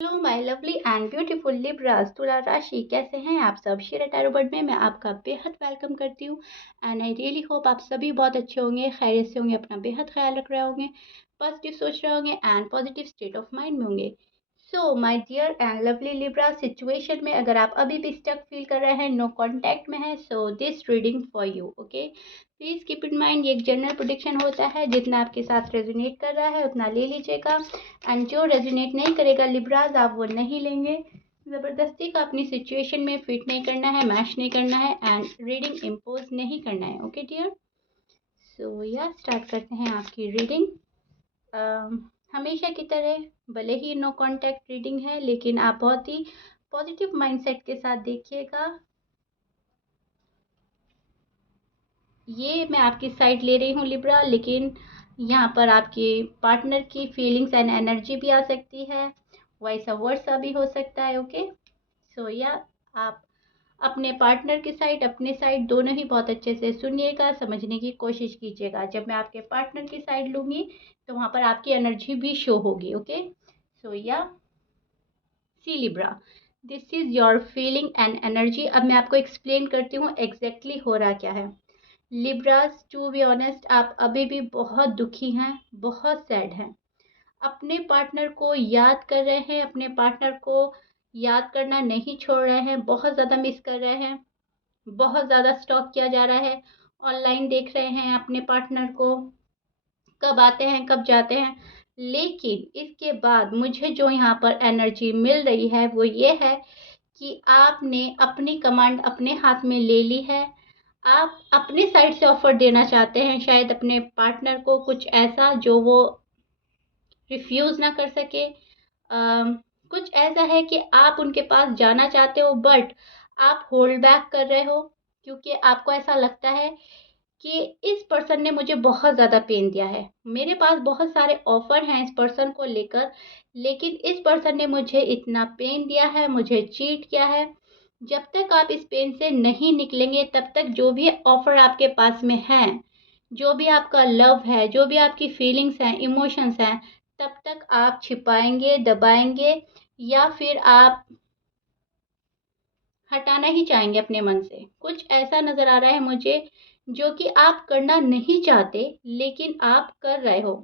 Hello my lovely and beautiful Libras तुला राशि, कैसे हैं आप सब। शेयर टैरो बर्ड में मैं आपका बेहद वेलकम करती हूँ एंड आई रियली होप आप सभी बहुत अच्छे होंगे, खैरियत से होंगे, अपना बेहद ख्याल रख रहे होंगे, पॉजिटिव सोच रहे होंगे and positive state of mind में होंगे। So my dear and lovely Libra, situation में अगर आप अभी भी स्टक फील कर रहे हैं, नो कांटेक्ट में है, so this reading for you. Okay, please keep in mind ये एक जनरल प्रेडिक्शन होता है, जितना आपके साथ रेजोनेट कर रहा है उतना ले लीजिएगा एंड जो रेजोनेट नहीं करेगा लिब्राज, आप वो नहीं लेंगे। ज़बरदस्ती का अपनी सिचुएशन में फिट नहीं करना है, मैच नहीं करना है एंड रीडिंग इम्पोज नहीं करना है। ओके डियर, सो या स्टार्ट करते हैं आपकी रीडिंग। हमेशा की तरह भले ही नो कांटेक्ट रीडिंग है, लेकिन आप बहुत ही पॉजिटिव माइंडसेट के साथ देखिएगा। ये मैं आपकी साइड ले रही हूँ लिब्रा, लेकिन यहाँ पर आपके पार्टनर की फीलिंग्स एंड एनर्जी भी आ सकती है, वैसा वर्सा भी हो सकता है। ओके, सो या आप अपने पार्टनर की साइड, अपने साइड दोनों ही बहुत अच्छे से सुनिएगा, समझने की कोशिश कीजिएगा। जब मैं आपके पार्टनर की साइड लूँगी तो वहाँ पर आपकी एनर्जी भी शो होगी। ओके, सो या see Libra, this is your feeling and energy. अब मैं आपको एक्सप्लेन करती हूँ एग्जैक्टली हो रहा क्या है। लिब्रास, टू बी ऑनेस्ट, आप अभी भी बहुत दुखी हैं, बहुत सैड हैं, अपने पार्टनर को याद कर रहे हैं, अपने पार्टनर को याद करना नहीं छोड़ रहे हैं, बहुत ज़्यादा मिस कर रहे हैं, बहुत ज़्यादा स्टॉक किया जा रहा है, ऑनलाइन देख रहे हैं अपने पार्टनर को, कब आते हैं कब जाते हैं। लेकिन इसके बाद मुझे जो यहाँ पर एनर्जी मिल रही है वो ये है कि आपने अपनी कमांड अपने हाथ में ले ली है। आप अपनी साइड से ऑफर देना चाहते हैं शायद अपने पार्टनर को, कुछ ऐसा जो वो रिफ्यूज़ ना कर सके। कुछ ऐसा है कि आप उनके पास जाना चाहते हो बट आप होल्ड बैक कर रहे हो, क्योंकि आपको ऐसा लगता है कि इस पर्सन ने मुझे बहुत ज़्यादा पेन दिया है, मेरे पास बहुत सारे ऑफर हैं इस पर्सन को लेकर, लेकिन इस पर्सन ने मुझे इतना पेन दिया है, मुझे चीट किया है। जब तक आप इस पेन से नहीं निकलेंगे तब तक जो भी ऑफर आपके पास में है, जो भी आपका लव है, जो भी आपकी फीलिंग्स हैं, इमोशंस हैं, तब तक आप छिपाएंगे, दबाएंगे, या फिर आप हटाना ही चाहेंगे अपने मन से। कुछ ऐसा नज़र आ रहा है मुझे जो कि आप करना नहीं चाहते लेकिन आप कर रहे हो।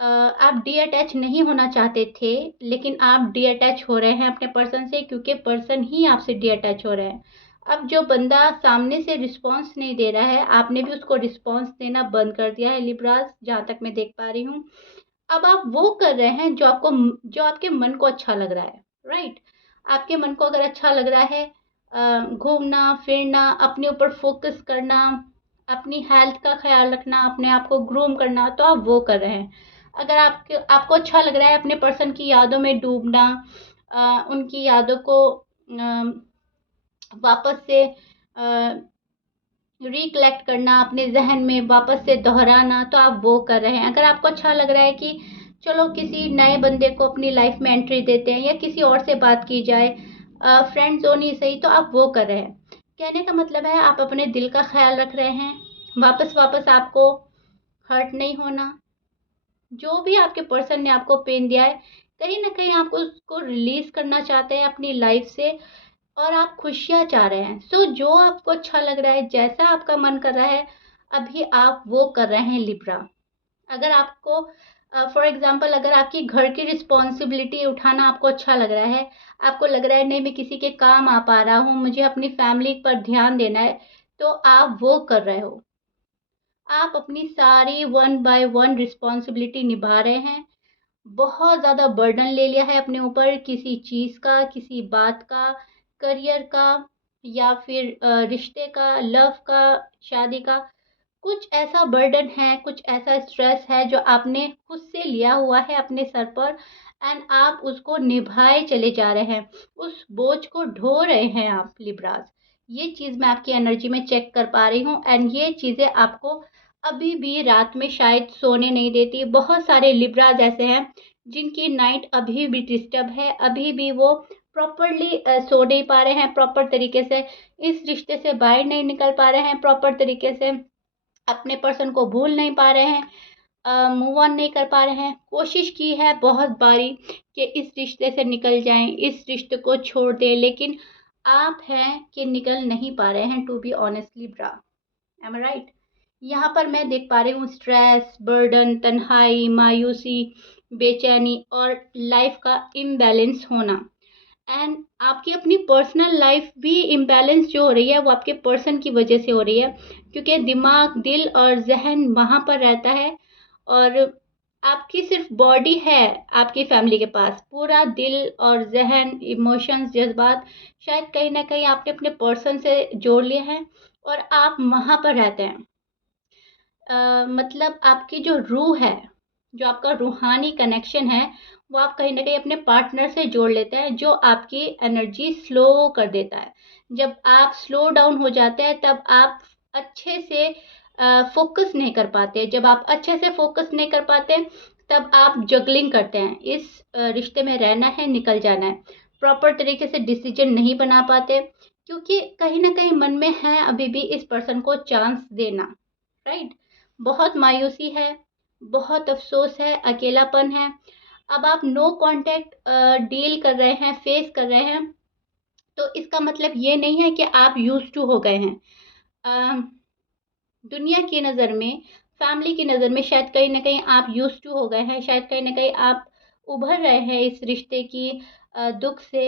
आप डी अटैच नहीं होना चाहते थे, लेकिन आप डी अटैच हो रहे हैं अपने पर्सन से, क्योंकि पर्सन ही आपसे डी अटैच हो रहे हैं। अब जो बंदा सामने से रिस्पॉन्स नहीं दे रहा है, आपने भी उसको रिस्पॉन्स देना बंद कर दिया है लिब्रास, जहाँ तक मैं देख पा रही हूँ। अब आप वो कर रहे हैं जो आपके मन को अच्छा लग रहा है, राइट। आपके मन को अगर अच्छा लग रहा है घूमना फिरना, अपने ऊपर फोकस करना, अपनी हेल्थ का ख्याल रखना, अपने आप को ग्रूम करना, तो आप वो कर रहे हैं। अगर आपको अच्छा लग रहा है अपने पर्सन की यादों में डूबना, उनकी यादों को वापस से रिकलेक्ट करना, अपने जहन में वापस से दोहराना, तो आप वो कर रहे हैं। अगर आपको अच्छा लग रहा है कि चलो किसी नए बंदे को अपनी लाइफ में एंट्री देते हैं या किसी और से बात की जाए, फ्रेंड जोन ही सही, तो आप वो कर रहे हैं। कहने का मतलब है आप अपने दिल का ख्याल रख रहे हैं, वापस वापस आपको हर्ट नहीं होना। जो भी आपके पर्सन ने आपको पेन दिया है, कहीं ना कहीं आप उसको रिलीज करना चाहते हैं अपनी लाइफ से, और आप खुशियाँ चाह रहे हैं। सो जो आपको अच्छा लग रहा है, जैसा आपका मन कर रहा है, अभी आप वो कर रहे हैं लिब्रा। अगर आपको फॉर एग्जांपल, अगर आपकी घर की रिस्पॉन्सिबिलिटी उठाना आपको अच्छा लग रहा है, आपको लग रहा है नहीं मैं किसी के काम आ पा रहा हूँ, मुझे अपनी फैमिली पर ध्यान देना है, तो आप वो कर रहे हो। आप अपनी सारी वन बाय वन रिस्पॉन्सिबिलिटी निभा रहे हैं, बहुत ज़्यादा बर्डन ले लिया है अपने ऊपर, किसी चीज़ का, किसी बात का, करियर का, या फिर रिश्ते का, लव का, शादी का। कुछ ऐसा बर्डन है, कुछ ऐसा स्ट्रेस है जो आपने खुद से लिया हुआ है अपने सर पर, एंड आप उसको निभाए चले जा रहे हैं, उस बोझ को ढो रहे हैं आप लिब्रास। ये चीज़ मैं आपकी एनर्जी में चेक कर पा रही हूँ एंड ये चीज़ें आपको अभी भी रात में शायद सोने नहीं देती। बहुत सारे लिब्राज ऐसे हैं जिनकी नाइट अभी भी डिस्टर्ब है, अभी भी वो प्रॉपरली सो नहीं पा रहे हैं, प्रॉपर तरीके से इस रिश्ते से बाहर नहीं निकल पा रहे हैं, प्रॉपर तरीके से अपने पर्सन को भूल नहीं पा रहे हैं। मूव ऑन नहीं कर पा रहे हैं, कोशिश की है बहुत बारी कि इस रिश्ते से निकल जाएं, इस रिश्ते को छोड़ दें, लेकिन आप हैं कि निकल नहीं पा रहे हैं, to be honestly bro. Am I right? यहाँ पर मैं देख पा रही हूँ स्ट्रेस, बर्डन, तन्हाई, मायूसी, बेचैनी और लाइफ का इम्बैलेंस होना। एंड आपकी अपनी पर्सनल लाइफ भी इम्बैलेंस जो हो रही है वो आपके पर्सन की वजह से हो रही है, क्योंकि दिमाग, दिल और जहन वहाँ पर रहता है, और आपकी सिर्फ बॉडी है आपकी फैमिली के पास, पूरा दिल और जहन, इमोशंस, जज्बात शायद कहीं ना कहीं आपने अपने पर्सन से जोड़ लिए हैं और आप वहाँ पर रहते हैं। मतलब आपकी जो रूह है, जो आपका रूहानी कनेक्शन है, वो आप कहीं ना कहीं अपने पार्टनर से जोड़ लेते हैं, जो आपकी एनर्जी स्लो कर देता है। जब आप स्लो डाउन हो जाते हैं तब आप अच्छे से फोकस नहीं कर पाते। जब आप अच्छे से फोकस नहीं कर पाते तब आप जगलिंग करते हैं, इस रिश्ते में रहना है, निकल जाना है, प्रॉपर तरीके से डिसीजन नहीं बना पाते, क्योंकि कहीं ना कहीं मन में है अभी भी इस पर्सन को चांस देना। राइट? बहुत मायूसी है, बहुत अफसोस है, अकेलापन है। अब आप नो कांटेक्ट डील कर रहे हैं, फेस कर रहे हैं, तो इसका मतलब ये नहीं है कि आप यूज टू हो गए हैं। अ, दुनिया की नज़र में, फैमिली की नज़र में शायद कहीं ना कहीं आप यूज टू हो गए हैं, शायद कहीं ना कहीं आप उभर रहे हैं इस रिश्ते की दुख से,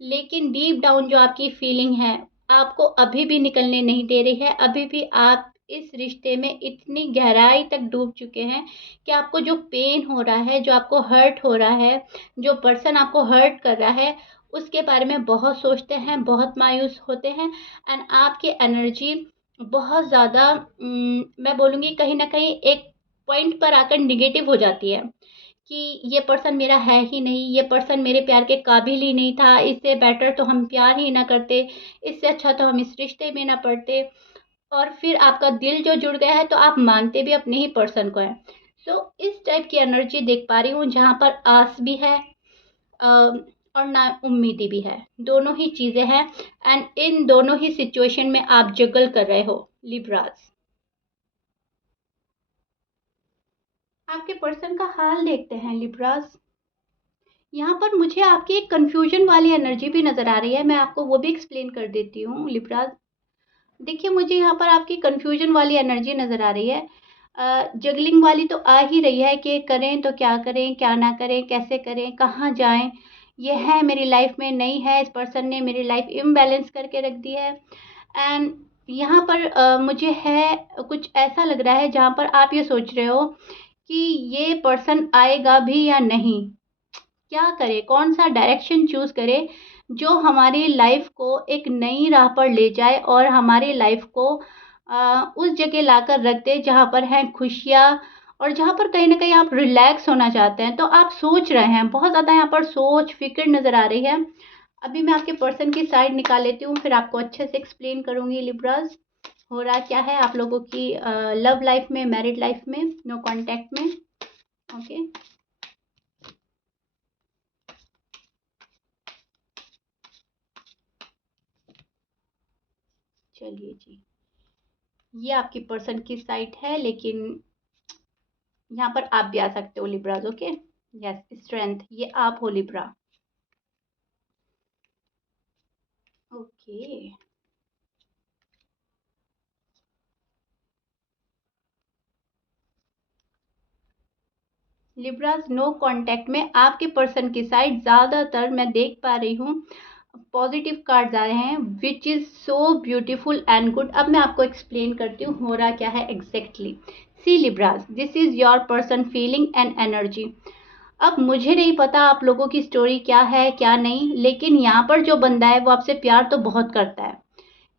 लेकिन डीप डाउन जो आपकी फीलिंग है आपको अभी भी निकलने नहीं दे रही है। अभी भी आप इस रिश्ते में इतनी गहराई तक डूब चुके हैं कि आपको जो पेन हो रहा है, जो आपको हर्ट हो रहा है, जो पर्सन आपको हर्ट कर रहा है, उसके बारे में बहुत सोचते हैं, बहुत मायूस होते हैं, एंड आपकी एनर्जी बहुत ज़्यादा मैं बोलूँगी कहीं न कहीं एक पॉइंट पर आकर नेगेटिव हो जाती है कि ये पर्सन मेरा है ही नहीं, ये पर्सन मेरे प्यार के काबिल ही नहीं था, इससे बेटर तो हम प्यार ही ना करते, इससे अच्छा तो हम इस रिश्ते में ना पड़ते। और फिर आपका दिल जो जुड़ गया है तो आप मानते भी अपने ही पर्सन को हैं। सो इस टाइप की एनर्जी देख पा रही हूँ जहाँ पर आस भी है और ना उम्मीदी भी है, दोनों ही चीज़ें हैं, एंड इन दोनों ही सिचुएशन में आप जगल कर रहे हो लिब्रास। आपके पर्सन का हाल देखते हैं लिब्रास। यहाँ पर मुझे आपकी एक कंफ्यूजन वाली एनर्जी भी नज़र आ रही है, मैं आपको वो भी एक्सप्लेन कर देती हूँ लिब्रास। देखिए, मुझे यहाँ पर आपकी कंफ्यूजन वाली एनर्जी नज़र आ रही है, जगलिंग वाली तो आ ही रही है कि करें तो क्या करें, क्या ना करें, कैसे करें, कहाँ जाएं, ये है मेरी लाइफ में, नहीं है, इस पर्सन ने मेरी लाइफ इम्बैलेंस करके रख दी है। एंड यहाँ पर मुझे है कुछ ऐसा लग रहा है जहाँ पर आप ये सोच रहे हो कि ये पर्सन आएगा भी या नहीं, क्या करे, कौन सा डायरेक्शन चूज करे जो हमारी लाइफ को एक नई राह पर ले जाए और हमारी लाइफ को उस जगह लाकर रख दे जहाँ पर हैं खुशियाँ, और जहाँ पर कहीं ना कहीं आप रिलैक्स होना चाहते हैं। तो आप सोच रहे हैं बहुत ज़्यादा, यहाँ पर सोच फिक्र नज़र आ रही है। अभी मैं आपके पर्सन की साइड निकाल लेती हूँ, फिर आपको अच्छे से एक्सप्लेन करूँगी लिब्राज हो रहा क्या है आप लोगों की लव लाइफ में, मैरिड लाइफ में, नो कॉन्टैक्ट में। ओके, चलिए जी, ये आपकी पर्सन की साइट है, लेकिन यहाँ पर आप भी आ सकते हो लिब्राज। ओके, यस, स्ट्रेंथ, ये आप हो Libra. Okay, Libras no contact में आपके पर्सन की साइड ज़्यादातर मैं देख पा रही हूँ पॉजिटिव कार्ड्स आ रहे हैं, which is so beautiful and good. अब मैं आपको एक्सप्लेन करती हूँ हो रहा क्या है exactly. See Libras, this is your person feeling and energy. अब मुझे नहीं पता आप लोगों की स्टोरी क्या है क्या नहीं, लेकिन यहाँ पर जो बंदा है वो आपसे प्यार तो बहुत करता है।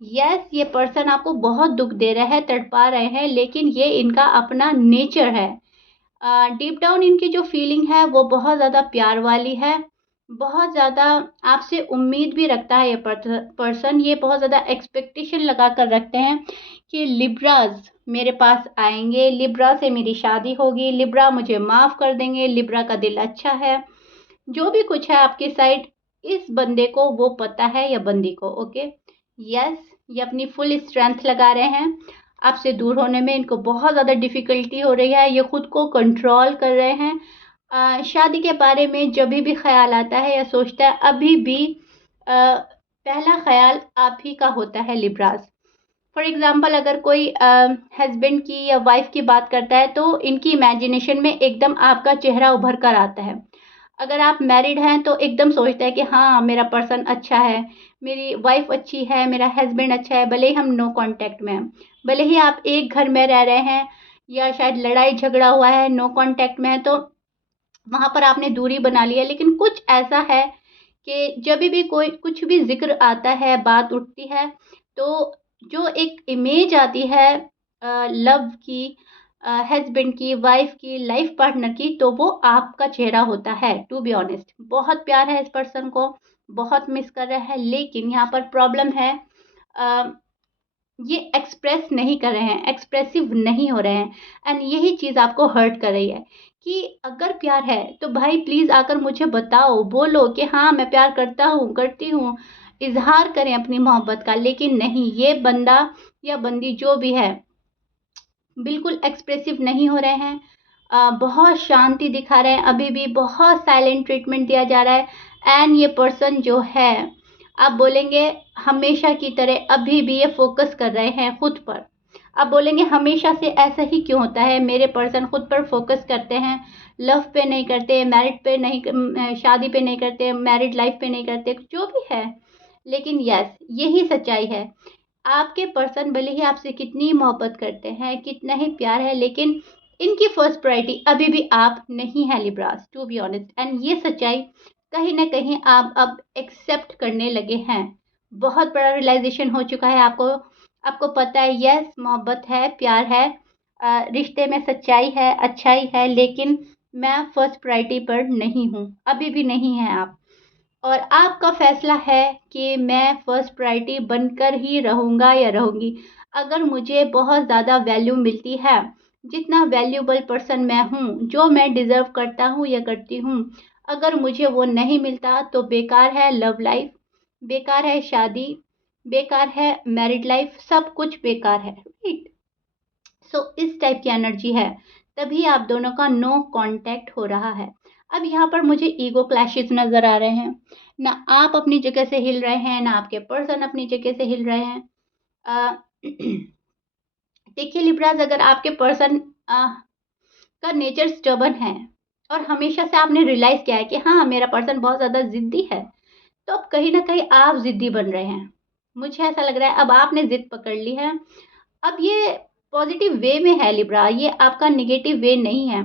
यस, ये पर्सन आपको बहुत दुख दे रहा है, तड़पा रहे हैं, लेकिन ये इनका अपना नेचर है। डीप डाउन इनकी जो फीलिंग है वो बहुत ज़्यादा प्यार वाली है, बहुत ज़्यादा आपसे उम्मीद भी रखता है ये पर्सन, ये बहुत ज़्यादा एक्सपेक्टेशन लगा कर रखते हैं कि लिब्राज मेरे पास आएंगे, लिब्रा से मेरी शादी होगी, लिब्रा मुझे माफ़ कर देंगे, लिब्रा का दिल अच्छा है। जो भी कुछ है आपकी साइड, इस बंदे को वो पता है या बंदी को। ओके, यस, ये अपनी फुल स्ट्रेंथ लगा रहे हैं, आपसे दूर होने में इनको बहुत ज़्यादा डिफ़िकल्टी हो रही है, ये खुद को कंट्रोल कर रहे हैं। शादी के बारे में जब भी ख्याल आता है या सोचता है, अभी भी पहला ख्याल आप ही का होता है लिब्रास। फॉर एग्ज़ाम्पल अगर कोई हस्बैंड की या वाइफ़ की बात करता है तो इनकी इमेजिनेशन में एकदम आपका चेहरा उभर कर आता है। अगर आप मैरिड हैं तो एकदम सोचते हैं कि हाँ, मेरा पर्सन अच्छा है, मेरी वाइफ़ अच्छी है, मेरा हस्बैंड अच्छा है, भले ही हम नो कॉन्टैक्ट में हैं। भले ही आप एक घर में रह रहे हैं या शायद लड़ाई झगड़ा हुआ है, नो कॉन्टैक्ट में है, तो वहाँ पर आपने दूरी बना ली है। लेकिन कुछ ऐसा है कि जब भी कोई कुछ भी ज़िक्र आता है, बात उठती है, तो जो एक इमेज आती है लव की, हस्बैंड की, वाइफ़ की, लाइफ़ पार्टनर की, तो वो आपका चेहरा होता है। टू बी ऑनेस्ट, बहुत प्यार है इस पर्सन को, बहुत मिस कर रहा है, लेकिन यहाँ पर प्रॉब्लम है, अ, ये एक्सप्रेस नहीं कर रहे हैं, एक्सप्रेसिव नहीं हो रहे हैं, एंड यही चीज़ आपको हर्ट कर रही है कि अगर प्यार है तो भाई प्लीज़ आकर मुझे बताओ, बोलो कि हाँ मैं प्यार करता हूँ, करती हूँ, इज़हार करें अपनी मोहब्बत का। लेकिन नहीं, ये बंदा या बंदी जो भी है, बिल्कुल एक्सप्रेसिव नहीं हो रहे हैं, बहुत शांति दिखा रहे हैं, अभी भी बहुत साइलेंट ट्रीटमेंट दिया जा रहा है, एंड ये पर्सन जो है, आप बोलेंगे हमेशा की तरह अभी भी ये फोकस कर रहे हैं खुद पर। आप बोलेंगे हमेशा से ऐसा ही क्यों होता है, मेरे पर्सन खुद पर फोकस करते हैं, लव पे नहीं करते, मैरिड पे नहीं, शादी पे नहीं करते, मैरिड लाइफ पे नहीं करते, जो भी है। लेकिन यस, यही सच्चाई है। आपके पर्सन भले ही आपसे कितनी मोहब्बत करते हैं, कितना ही प्यार है, लेकिन इनकी फर्स्ट प्रायोरिटी अभी भी आप नहीं है Libras, to be honest. And ये सच्चाई कहीं न कहीं आप अब एक्सेप्ट करने लगे हैं। बहुत बड़ा रियलाइज़ेशन हो चुका है आपको। आपको पता है यस, मोहब्बत है, प्यार है, रिश्ते में सच्चाई है, अच्छाई है, लेकिन मैं फर्स्ट प्रायोरिटी पर नहीं हूँ, अभी भी नहीं हैं आप। और आपका फैसला है कि मैं फर्स्ट प्रायोरिटी बनकर ही रहूँगा या रहूँगी। अगर मुझे बहुत ज़्यादा वैल्यू मिलती है, जितना वैल्यूएबल पर्सन मैं हूँ, जो मैं डिज़र्व करता हूँ या करती हूँ, अगर मुझे वो नहीं मिलता तो बेकार है लव लाइफ, बेकार है शादी, बेकार है मैरिड लाइफ, सब कुछ बेकार है, राइट? सो इस टाइप की एनर्जी है, तभी आप दोनों का नो कांटेक्ट हो रहा है। अब यहाँ पर मुझे ईगो क्लैशेस नज़र आ रहे हैं, ना आप अपनी जगह से हिल रहे हैं, ना आपके पर्सन अपनी जगह से हिल रहे हैं। अ, देखिए लिब्राज, अगर आपके पर्सन का नेचर स्टबर्न है और हमेशा से आपने रियलाइज़ किया है कि हाँ, मेरा पर्सन बहुत ज़्यादा ज़िद्दी है, तो अब कहीं न कहीं आप ज़िद्दी बन रहे हैं। मुझे ऐसा लग रहा है अब आपने ज़िद पकड़ ली है। अब ये पॉजिटिव वे में है लिब्रा, ये आपका नेगेटिव वे नहीं है।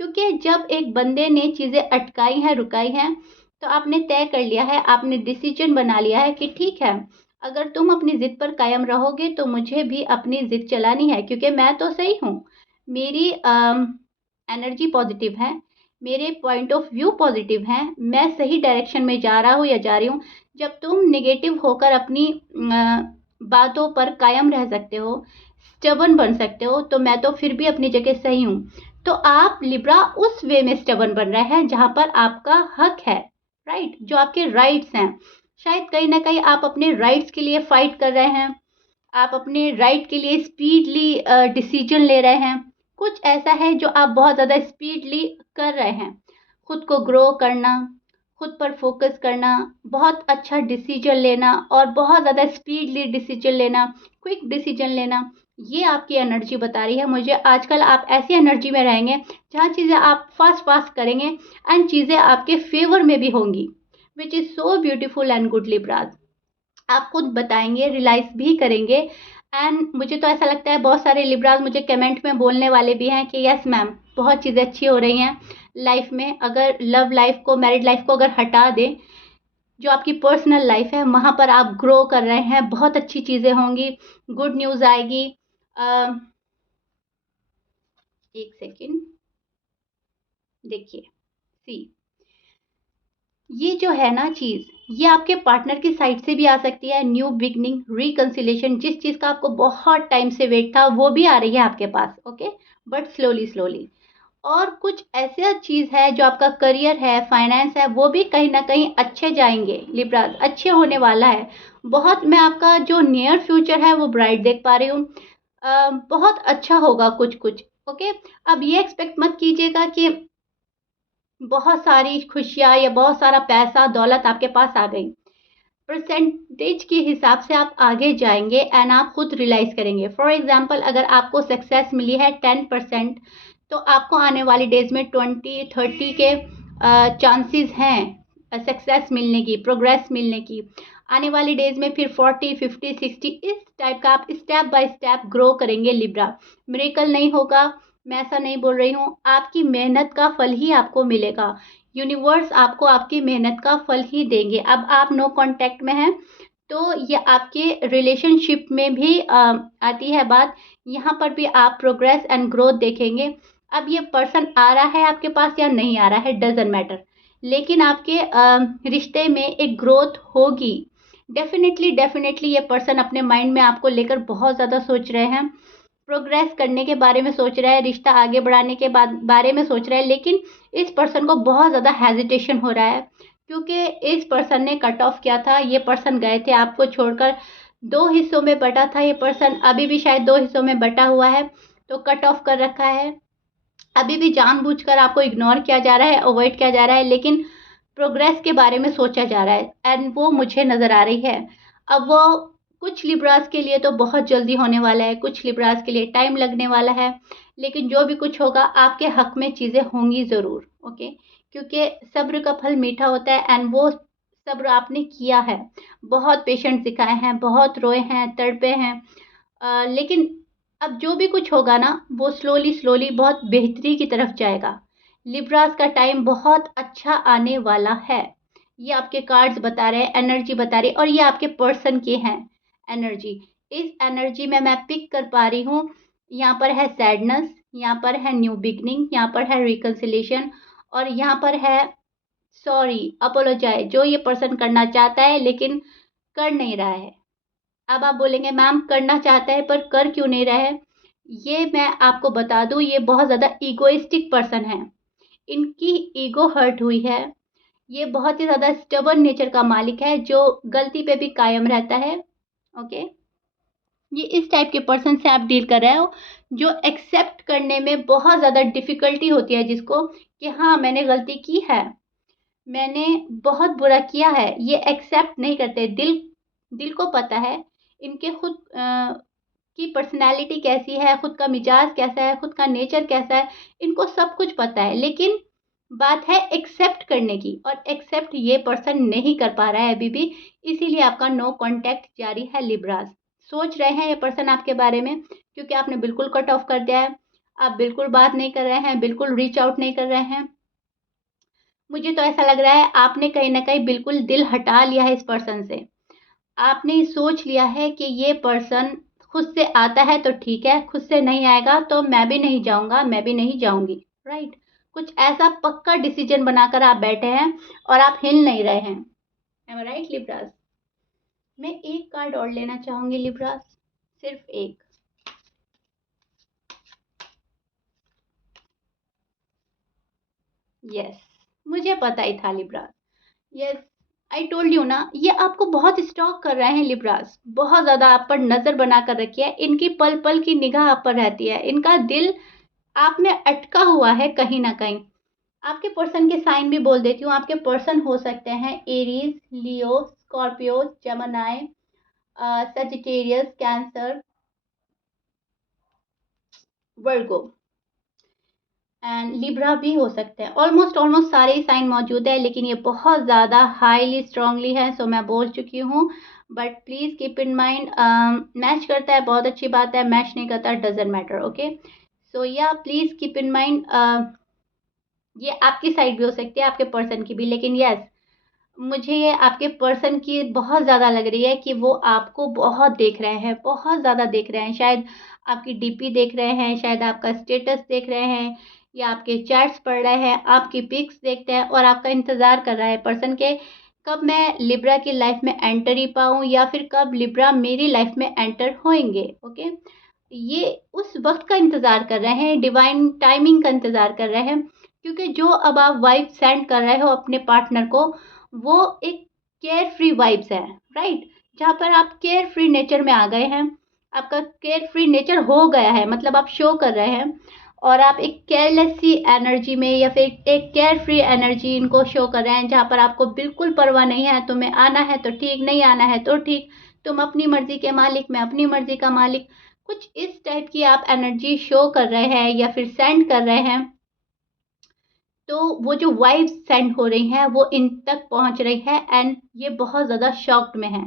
क्योंकि जब एक बंदे ने चीज़ें अटकाई हैं, रुकाई हैं, तो आपने तय कर लिया है, आपने डिसीजन बना लिया है कि ठीक है, अगर तुम अपनी ज़िद पर कायम रहोगे तो मुझे भी अपनी ज़िद चलानी है, क्योंकि मैं तो सही हूँ। मेरी एनर्जी पॉजिटिव है, मेरे पॉइंट ऑफ व्यू पॉजिटिव हैं, मैं सही डायरेक्शन में जा रहा हूँ या जा रही हूँ। जब तुम नेगेटिव होकर अपनी बातों पर कायम रह सकते हो, स्टबर्न बन सकते हो, तो मैं तो फिर भी अपनी जगह सही हूँ। तो आप लिब्रा उस वे में स्टबर्न बन रहे हैं जहाँ पर आपका हक है, राइट? जो आपके राइट्स हैं। शायद कहीं न कहीं आप अपने राइट्स के लिए फाइट कर रहे हैं। आप अपने राइट के लिए स्पीडली डिसीजन ले रहे हैं। कुछ ऐसा है जो आप बहुत ज़्यादा स्पीडली कर रहे हैं। खुद को ग्रो करना, खुद पर फोकस करना, बहुत अच्छा डिसीजन लेना और बहुत ज़्यादा स्पीडली डिसीजन लेना, क्विक डिसीजन लेना, ये आपकी एनर्जी बता रही है मुझे। आजकल आप ऐसी एनर्जी में रहेंगे जहाँ चीज़ें आप फास्ट फास्ट करेंगे एंड चीज़ें आपके फेवर में भी होंगी, which is so beautiful and good लिब्राज। आप खुद बताएंगे, रियलाइज भी करेंगे। एंड मुझे तो ऐसा लगता है बहुत सारे लिब्राज मुझे कमेंट में बोलने वाले भी हैं कि यस मैम, बहुत चीज़ें अच्छी हो रही हैं लाइफ में। अगर लव लाइफ को, मैरिड लाइफ को अगर हटा दें, जो आपकी पर्सनल लाइफ है वहाँ पर आप ग्रो कर रहे हैं, बहुत अच्छी चीज़ें होंगी, गुड न्यूज़ आएगी। एक सेकेंड, देखिए, सी, ये जो है ना चीज़, ये आपके पार्टनर की साइड से भी आ सकती है। न्यू बिगनिंग, रिकंसिलेशन, जिस चीज़ का आपको बहुत टाइम से वेट था वो भी आ रही है आपके पास, ओके, बट स्लोली स्लोली। और कुछ ऐसा चीज़ है जो आपका करियर है, फाइनेंस है, वो भी कहीं ना कहीं अच्छे जाएंगे लिब्राज, अच्छे होने वाला है बहुत। मैं आपका जो नियर फ्यूचर है वो ब्राइट देख पा रही हूँ। बहुत अच्छा होगा कुछ कुछ। ओके, अब ये एक्सपेक्ट मत कीजिएगा कि बहुत सारी खुशियाँ या बहुत सारा पैसा दौलत आपके पास आ गई। परसेंटेज के हिसाब से आप आगे जाएंगे एंड आप खुद रियलाइज करेंगे। फॉर एग्जाम्पल, अगर आपको सक्सेस मिली है 10%, तो आपको आने वाली डेज में 20-30 के चांसेस हैं सक्सेस मिलने की, प्रोग्रेस मिलने की। आने वाली डेज में फिर 40, 50, 60 इस टाइप का आप स्टेप बाय स्टेप ग्रो करेंगे लिब्रा। मिरेकल नहीं होगा, मैं ऐसा नहीं बोल रही हूँ, आपकी मेहनत का फल ही आपको मिलेगा। यूनिवर्स आपको आपकी मेहनत का फल ही देंगे। अब आप नो कांटेक्ट में हैं, तो ये आपके रिलेशनशिप में भी आती है बात। यहाँ पर भी आप प्रोग्रेस एंड ग्रोथ देखेंगे। अब ये पर्सन आ रहा है आपके पास या नहीं आ रहा है डजेंट मैटर, लेकिन आपके रिश्ते में एक ग्रोथ होगी। डेफिनेटली डेफिनेटली ये पर्सन अपने माइंड में आपको लेकर बहुत ज़्यादा सोच रहे हैं, प्रोग्रेस करने के बारे में सोच रहा है, रिश्ता आगे बढ़ाने के बारे में सोच रहा है। लेकिन इस पर्सन को बहुत ज़्यादा हेजिटेशन हो रहा है, क्योंकि इस पर्सन ने कट ऑफ किया था। ये पर्सन गए थे आपको छोड़कर, दो हिस्सों में बटा था ये पर्सन, अभी भी शायद दो हिस्सों में बटा हुआ है, तो कट ऑफ कर रखा है। अभी भी जानबूझकर आपको इग्नोर किया जा रहा है, अवॉइड किया जा रहा है, लेकिन प्रोग्रेस के बारे में सोचा जा रहा है एंड वो मुझे नज़र आ रही है। अब वो कुछ लिब्रास के लिए तो बहुत जल्दी होने वाला है, कुछ लिब्रास के लिए टाइम लगने वाला है, लेकिन जो भी कुछ होगा आपके हक में चीज़ें होंगी ज़रूर। ओके, क्योंकि सब्र का फल मीठा होता है एंड वो सब्र आपने किया है, बहुत पेशेंट दिखाए हैं, बहुत रोए हैं, तड़पे हैं, लेकिन अब जो भी कुछ होगा ना वो स्लोली स्लोली बहुत बेहतरी की तरफ जाएगा। लिब्रास का टाइम बहुत अच्छा आने वाला है, ये आपके कार्ड्स बता रहे हैं, एनर्जी बता रही है, और ये आपके पर्सन के हैं एनर्जी। इस एनर्जी में मैं पिक कर पा रही हूँ, यहाँ पर है सैडनेस, यहाँ पर है न्यू बिगनिंग, यहाँ पर है रिकन्सिलेशन, और यहाँ पर है सॉरी, अपोलोजाइज, जो ये पर्सन करना चाहता है लेकिन कर नहीं रहा है। अब आप बोलेंगे मैम करना चाहता है पर कर क्यों नहीं रहा है? ये मैं आपको बता दूं, ये बहुत ज़्यादा ईगोइस्टिक पर्सन है, इनकी ईगो हर्ट हुई है। ये बहुत ही ज़्यादा स्टबर्न नेचर का मालिक है, जो गलती पे भी कायम रहता है। ओके, ये इस टाइप के पर्सन से आप डील कर रहे हो, जो एक्सेप्ट करने में बहुत ज़्यादा डिफ़िकल्टी होती है जिसको, कि हाँ मैंने गलती की है, मैंने बहुत बुरा किया है। ये एक्सेप्ट नहीं करते। दिल दिल को पता है इनके खुद की पर्सनैलिटी कैसी है, खुद का मिजाज कैसा है, खुद का नेचर कैसा है, इनको सब कुछ पता है, लेकिन बात है एक्सेप्ट करने की, और एक्सेप्ट ये पर्सन नहीं कर पा रहा है अभी भी। इसीलिए आपका नो कांटेक्ट जारी है लिब्रास। सोच रहे हैं ये पर्सन आपके बारे में, क्योंकि आपने बिल्कुल कट ऑफ कर दिया है, आप बिल्कुल बात नहीं कर रहे हैं, बिल्कुल रीच आउट नहीं कर रहे हैं। मुझे तो ऐसा लग रहा है आपने कहीं ना कहीं बिल्कुल दिल हटा लिया है इस पर्सन से। आपने सोच लिया है कि ये पर्सन खुद से आता है तो ठीक है, खुद से नहीं आएगा तो मैं भी नहीं जाऊंगा, मैं भी नहीं जाऊंगी। राइट, कुछ ऐसा पक्का डिसीजन बनाकर आप बैठे हैं और आप हिल नहीं रहे हैं। M I right Libras? मैं एक कार्ड और लेना चाहूंगी लिब्रास, सिर्फ एक। यस, मुझे पता ही था Libras. Yes, I told you ना, ये आपको बहुत स्टॉक कर रहे हैं लिब्रास, बहुत ज़्यादा आप पर नज़र बना कर रखी है, इनकी पल पल की निगाह आप पर रहती है, इनका दिल आप में अटका हुआ है कहीं ना कहीं। आपके पर्सन के साइन भी बोल देती हूँ, आपके पर्सन हो सकते हैं Aries, Leo, Scorpio, Gemini, Sagittarius, cancer, Virgo and Libra भी हो सकते हैं। ऑलमोस्ट ऑलमोस्ट सारे ही साइन मौजूद है, लेकिन ये बहुत ज़्यादा हाईली स्ट्रांगली है, सो मैं बोल चुकी हूँ। But please keep in mind, match करता है बहुत अच्छी बात है, मैच नहीं करता डजेंट मैटर। ओके, सो या प्लीज़ कीप इन माइंड, ये आपकी साइड भी हो सकती है, आपके पर्सन की भी, लेकिन यस, मुझे ये आपके पर्सन की बहुत ज़्यादा लग रही है कि वो आपको बहुत देख रहे हैं, बहुत ज़्यादा देख रहे हैं। शायद आपकी डीपी देख रहे हैं, शायद आपका स्टेटस देख रहे हैं, या आपके चैट्स पढ़ रहे हैं, आपकी पिक्स देखते हैं, और आपका इंतज़ार कर रहा है पर्सन के, कब मैं लिब्रा की लाइफ में एंटर ही पाऊँ, या फिर कब लिब्रा मेरी लाइफ में एंटर होंगे। ओके, ये उस वक्त का इंतज़ार कर रहे हैं, डिवाइन टाइमिंग का इंतज़ार कर रहे हैं, क्योंकि जो अब आप वाइब सेंड कर रहे हो अपने पार्टनर को, वो एक केयर फ्री वाइब्स है। राइट, जहाँ पर आप केयर फ्री नेचर में आ गए हैं, आपका केयर फ्री नेचर हो गया है, मतलब आप शो कर रहे हैं और आप एक केयरलेस सी एनर्जी में या फिर एक केयर फ्री एनर्जी इनको शो कर रहे हैं, जहाँ पर आपको बिल्कुल परवाह नहीं है, तुम्हें आना है तो ठीक, नहीं आना है तो ठीक, तुम अपनी मर्जी के मालिक, मैं अपनी मर्जी का मालिक। कुछ इस टाइप की आप एनर्जी शो कर रहे हैं या फिर सेंड कर रहे हैं। तो वो जो वाइब्स सेंड हो रही हैं वो इन तक पहुंच रही है एंड ये बहुत ज़्यादा शॉक्ड में है।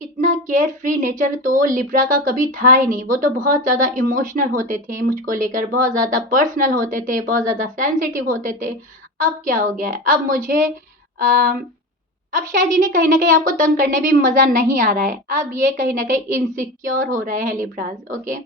इतना केयर फ्री नेचर तो लिब्रा का कभी था ही नहीं। वो तो बहुत ज़्यादा इमोशनल होते थे मुझको लेकर, बहुत ज़्यादा पर्सनल होते थे, बहुत ज़्यादा सेंसिटिव होते थे। अब क्या हो गया है, अब मुझे अब शायद इन्हें कहीं न कहीं आपको तंग करने में मज़ा नहीं आ रहा है। अब ये कहीं न कहीं इनसिक्योर हो रहे हैं लिब्राज़, ओके।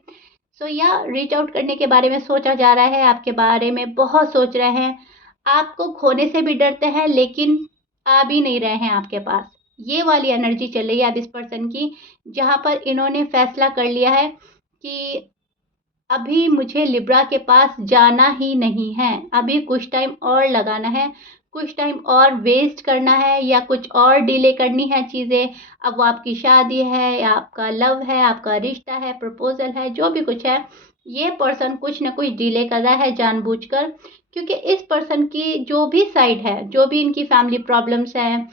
सो या रीच आउट करने के बारे में सोचा जा रहा है, आपके बारे में बहुत सोच रहे हैं। आपको खोने से भी डरते हैं लेकिन आ भी नहीं रहे हैं आपके पास। ये वाली एनर्जी चल रही है अब इस पर्सन की, जहाँ पर इन्होंने फैसला कर लिया है कि अभी मुझे लिब्रा के पास जाना ही नहीं है। अभी कुछ टाइम और लगाना है, कुछ टाइम और वेस्ट करना है या कुछ और डिले करनी है चीज़ें। अब वो आपकी शादी है या आपका लव है, आपका रिश्ता है, प्रपोज़ल है, जो भी कुछ है, ये पर्सन कुछ न कुछ डिले कर रहा है जानबूझकर। क्योंकि इस पर्सन की जो भी साइड है, जो भी इनकी फैमिली प्रॉब्लम्स हैं,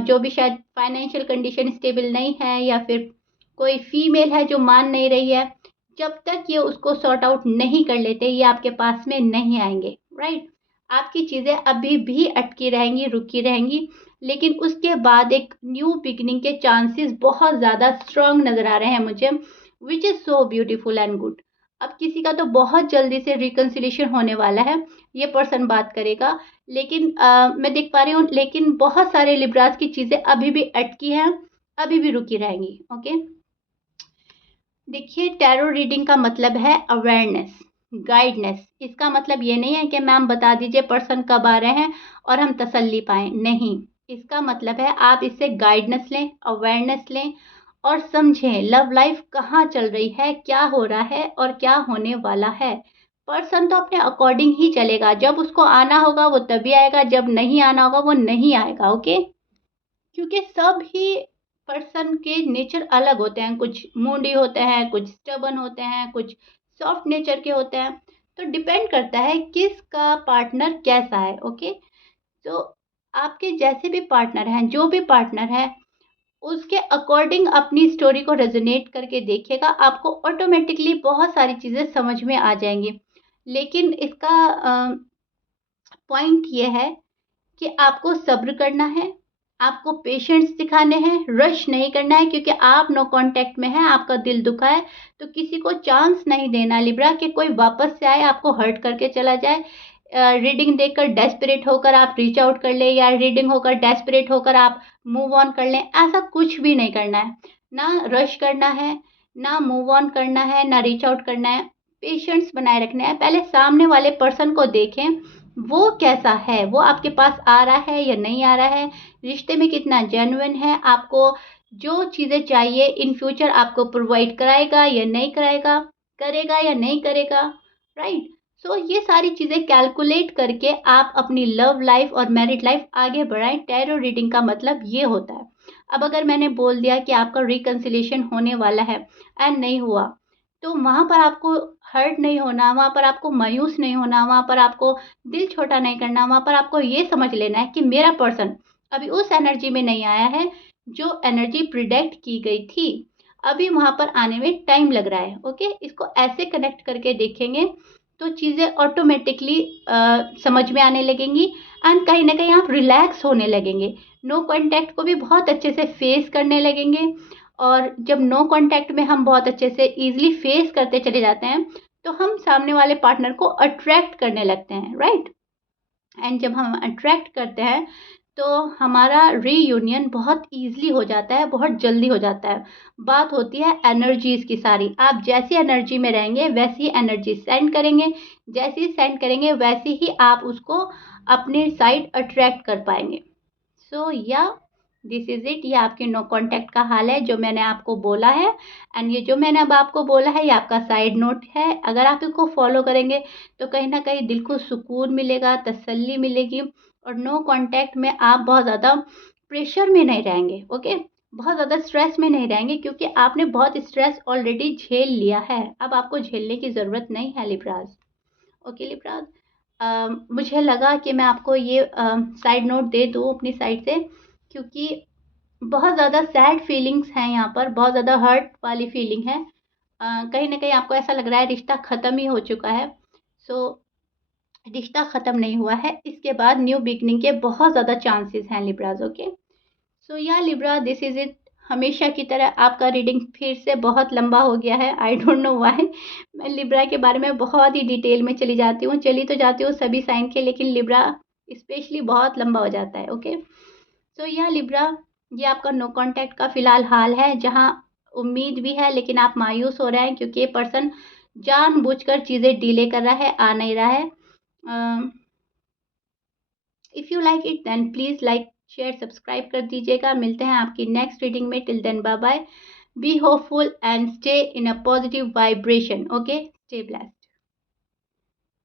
जो भी शायद फाइनेंशियल कंडीशन स्टेबल नहीं है या फिर कोई फीमेल है जो मान नहीं रही है, जब तक ये उसको सॉर्ट आउट नहीं कर लेते, ये आपके पास में नहीं आएँगे, राइट? आपकी चीज़ें अभी भी अटकी रहेंगी, रुकी रहेंगी, लेकिन उसके बाद एक न्यू बिगिनिंग के चांसेस बहुत ज़्यादा स्ट्रॉन्ग नज़र आ रहे हैं मुझे, which is so beautiful and good. अब किसी का तो बहुत जल्दी से रिकंसिलिएशन होने वाला है, ये पर्सन बात करेगा, लेकिन मैं देख पा रही हूँ, लेकिन बहुत सारे लिब्रास की चीज़ें अभी भी अटकी हैं, अभी भी रुकी रहेंगी, ओके? देखिए, टैरो रीडिंग का मतलब है अवेयरनेस, गाइडनेस। इसका मतलब ये नहीं है कि मैम बता दीजिए पर्सन कब आ रहे हैं और हम तसल्ली पाएँ, नहीं। इसका मतलब है आप इससे गाइडनेस लें, अवेयरनेस लें और समझें लव लाइफ कहाँ चल रही है, क्या हो रहा है और क्या होने वाला है। पर्सन तो अपने अकॉर्डिंग ही चलेगा, जब उसको आना होगा वो तभी आएगा, जब नहीं आना होगा वो नहीं आएगा, ओके? क्योंकि सब ही पर्सन के नेचर अलग होते हैं, कुछ मूडी होते हैं, कुछ स्टबर्न होते हैं, कुछ सॉफ्ट नेचर के होते हैं। तो डिपेंड करता है किसका पार्टनर कैसा है, ओके। तो आपके जैसे भी पार्टनर हैं, जो भी पार्टनर है, उसके अकॉर्डिंग अपनी स्टोरी को रेजोनेट करके देखिएगा, आपको ऑटोमेटिकली बहुत सारी चीज़ें समझ में आ जाएंगी। लेकिन इसका पॉइंट ये है कि आपको सब्र करना है, आपको पेशेंस दिखाने हैं, रश नहीं करना है, क्योंकि आप नो कांटेक्ट में हैं, आपका दिल दुखा है, तो किसी को चांस नहीं देना लिब्रा कि कोई वापस से आए, आपको हर्ट करके चला जाए। रीडिंग देखकर डेस्परेट होकर आप रीच आउट कर लें या रीडिंग होकर डेस्परेट होकर आप मूव ऑन कर लें, ऐसा कुछ भी नहीं करना है। ना रश करना है, ना मूव ऑन करना है, ना रीच आउट करना है। पेशेंस बनाए रखना है। पहले सामने वाले पर्सन को देखें, वो कैसा है, वो आपके पास आ रहा है या नहीं आ रहा है, रिश्ते में कितना जेन्युइन है, आपको जो चीज़ें चाहिए इन फ्यूचर आपको प्रोवाइड कराएगा या नहीं कराएगा, करेगा या नहीं करेगा, राइट? सो ये सारी चीज़ें कैलकुलेट करके आप अपनी लव लाइफ और मैरिड लाइफ आगे बढ़ाएं। टैरो रीडिंग का मतलब ये होता है। अब अगर मैंने बोल दिया कि आपका रिकंसिलिएशन होने वाला है एंड नहीं हुआ, तो वहाँ पर आपको हर्ट नहीं होना, वहाँ पर आपको मायूस नहीं होना, वहाँ पर आपको दिल छोटा नहीं करना, वहाँ पर आपको ये समझ लेना है कि मेरा पर्सन अभी उस एनर्जी में नहीं आया है जो एनर्जी प्रिडिक्ट की गई थी। अभी वहाँ पर आने में टाइम लग रहा है, ओके? इसको ऐसे कनेक्ट करके देखेंगे तो चीज़ें ऑटोमेटिकली समझ में आने लगेंगी एंड कहीं न कहीं आप रिलैक्स होने लगेंगे। नो कॉन्टैक्ट को भी बहुत अच्छे से फेस करने लगेंगे और जब नो कॉन्टैक्ट में हम बहुत अच्छे से ईज़िली फेस करते चले जाते हैं, तो हम सामने वाले पार्टनर को अट्रैक्ट करने लगते हैं, राइट? एंड जब हम अट्रैक्ट करते हैं तो हमारा रीयूनियन बहुत ईज़िली हो जाता है, बहुत जल्दी हो जाता है। बात होती है एनर्जीज़ की सारी, आप जैसी एनर्जी में रहेंगे वैसी ही एनर्जी सेंड करेंगे, जैसी सेंड करेंगे वैसे ही आप उसको अपने साइड अट्रैक्ट कर पाएँगे। सो या दिस इज़ इट। ये आपके नो कॉन्टैक्ट का हाल है जो मैंने आपको बोला है एंड ये जो मैंने अब आपको बोला है ये आपका साइड नोट है। अगर आप इसको फॉलो करेंगे तो कहीं न कहीं दिल को सुकून मिलेगा, तसल्ली मिलेगी और नो कॉन्टैक्ट में आप बहुत ज़्यादा प्रेशर में नहीं रहेंगे, ओके? बहुत ज़्यादा स्ट्रेस में नहीं रहेंगे, क्योंकि आपने बहुत स्ट्रेस ऑलरेडी झेल लिया है। अब आपको झेलने की ज़रूरत नहीं है लिब्राज। ओके लिब्राज, मुझे लगा कि मैं आपको ये साइड नोट दे दूँ अपनी साइड से, क्योंकि बहुत ज़्यादा सैड फीलिंग्स हैं यहाँ पर, बहुत ज़्यादा हर्ट वाली फीलिंग है। कहीं ना कहीं आपको ऐसा लग रहा है रिश्ता ख़त्म ही हो चुका है। सो रिश्ता ख़त्म नहीं हुआ है, इसके बाद न्यू बिगनिंग के बहुत ज़्यादा चांसेस हैं लिब्राज। ओके, सो या लिब्रा, दिस इज़ इट। हमेशा की तरह आपका रीडिंग फिर से बहुत लंबा हो गया है। I don't know why. मैं लिब्रा के बारे में बहुत ही डिटेल में चली जाती हूँ, चली तो जाती हूँ सभी साइन के, लेकिन लिब्रा स्पेशली बहुत लंबा हो जाता है। ओके, सो या लिब्रा, ये आपका नो कांटेक्ट का फिलहाल हाल है, जहाँ उम्मीद भी है लेकिन आप मायूस हो रहे हैं, क्योंकि ये पर्सन जानबूझकर चीज़ें डिले कर रहा है, आ नहीं रहा है। If you like it then please like share subscribe कर दीजिएगा। मिलते हैं आपकी नेक्स्ट रीडिंग में। Till then bye bye, be hopeful and stay in a positive vibration. Okay, stay blessed.